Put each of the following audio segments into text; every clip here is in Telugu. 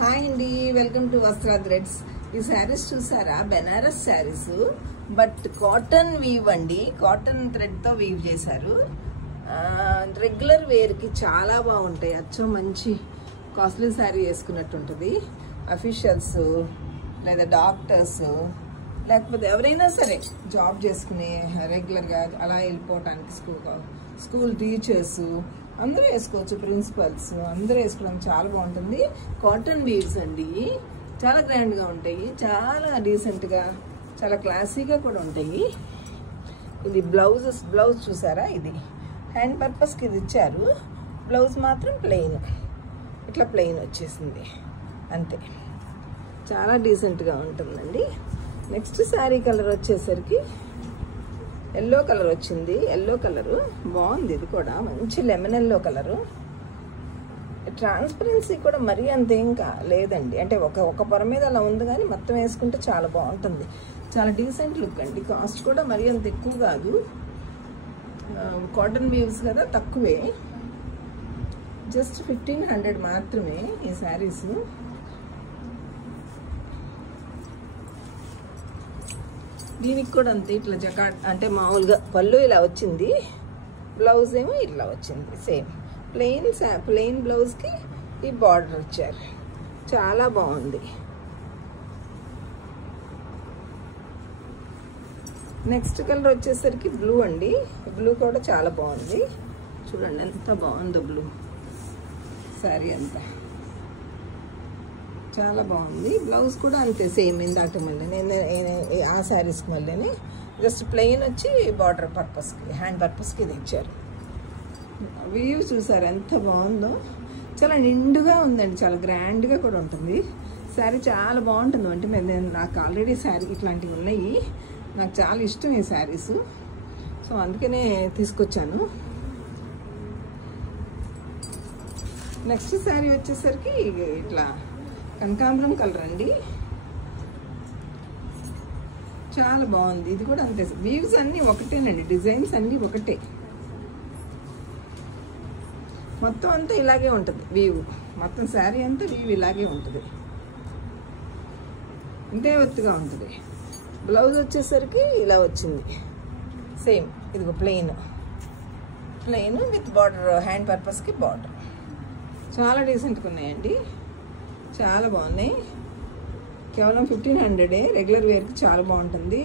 హాయ్ అండి, వెల్కమ్ టు వస్త్ర థ్రెడ్స్. ఈ శారీస్ చూసారా? Benares saris, but cotton weave అండి. కాటన్ థ్రెడ్తో వీవ్ చేశారు. రెగ్యులర్ వేర్కి చాలా బాగుంటాయి. అచ్చం మంచి కాస్ట్లీ శారీ వేసుకున్నట్టు ఉంటుంది. అఫీషియల్స్ లేదా డాక్టర్స్ లేకపోతే ఎవరైనా సరే జాబ్ చేసుకుని రెగ్యులర్గా అలా వెళ్ళిపోవటానికి స్కూల్ టీచర్స్ అందరూ వేసుకోవచ్చు. ప్రిన్సిపల్స్ అందరూ వేసుకోవడం చాలా బాగుంటుంది. కాటన్ వీవ్స్ అండి, చాలా గ్రాండ్గా ఉంటాయి, చాలా డీసెంట్గా, చాలా క్లాసీగా కూడా ఉంటాయి. ఇది బ్లౌజ్ చూసారా? ఇది హ్యాండ్ పర్పస్కి ఇది ఇచ్చారు. బ్లౌజ్ మాత్రం ప్లెయిన్, ఇట్లా ప్లెయిన్ వచ్చేసింది అంతే. చాలా డీసెంట్గా ఉంటుందండి. నెక్స్ట్ శారీ కలర్ వచ్చేసరికి ఎల్లో కలర్ వచ్చింది. ఎల్లో కలరు బాగుంది. ఇది కూడా మంచి లెమన్ ఎల్లో కలరు. ట్రాన్స్పరెన్సీ కూడా మరీ అంతేం లేదండి. అంటే ఒక పొర మీద అలా ఉంది, కానీ మొత్తం వేసుకుంటే చాలా బాగుంటుంది. చాలా డీసెంట్ లుక్ అండి. కాస్ట్ కూడా మరీ అంత ఎక్కువ కాదు. కాటన్ వీవ్స్ కదా, తక్కువే. జస్ట్ 1500 మాత్రమే ఈ శారీస్. దీనికి కూడా అంతే, ఇట్లా జకాట్ అంటే మామూలుగా పళ్ళు ఇలా వచ్చింది, బ్లౌజ్ ఏమో ఇట్లా వచ్చింది. సేమ్ ప్లెయిన్ బ్లౌజ్కి ఈ బార్డర్ వచ్చారు. చాలా బాగుంది. నెక్స్ట్ కలర్ వచ్చేసరికి బ్లూ అండి. బ్లూ కూడా చాలా బాగుంది. చూడండి ఎంత బాగుందో బ్లూ శారీ అంతా. చాలా బాగుంది. బ్లౌజ్ కూడా అంతే సేమ్. ఇందాక మళ్ళీ నేను ఆ శారీస్కి మళ్ళీ జస్ట్ ప్లెయిన్ వచ్చి బార్డర్ పర్పస్కి, హ్యాండ్ పర్పస్కి ఇది ఇచ్చారు. వ్యూ చూసారు ఎంత బాగుందో? చాలా నిండుగా ఉందండి, చాలా గ్రాండ్గా కూడా ఉంటుంది. శారీ చాలా బాగుంటుంది. అంటే నేను నాకు ఆల్రెడీ శారీ ఇట్లాంటివి ఉన్నాయి. నాకు చాలా ఇష్టం ఈ శారీస్, సో అందుకనే తీసుకొచ్చాను. నెక్స్ట్ శారీ వచ్చేసరికి ఇట్లా కనకాంబరం కలర్ అండి. చాలా బాగుంది. ఇది కూడా అంతే. వీవ్స్ అన్నీ ఒకటేనండి, డిజైన్స్ అన్నీ ఒకటే. మొత్తం అంతా ఇలాగే ఉంటుంది వీవ్. మొత్తం శారీ అంతా వీవ్ ఇలాగే ఉంటుంది, ఇంతే ఒత్తుగా ఉంటుంది. బ్లౌజ్ వచ్చేసరికి ఇలా వచ్చింది సేమ్. ఇదిగో ప్లెయిన్ విత్ బార్డర్, హ్యాండ్ పర్పస్కి బార్డర్. చాలా డీసెంట్గా ఉన్నాయండి, చాలా బాగున్నాయి. కేవలం 1500. రెగ్యులర్ వేర్కి చాలా బాగుంటుంది.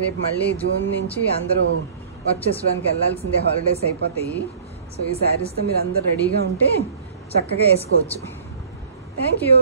రేపు మళ్ళీ జూన్ నుంచి అందరూ వర్క్ చేసుకోవడానికి వెళ్ళాల్సిందే, హాలిడేస్ అయిపోతాయి. సో ఈ శారీస్తో మీరు అందరు రెడీగా ఉంటే చక్కగా వేసుకోవచ్చు. Thank you.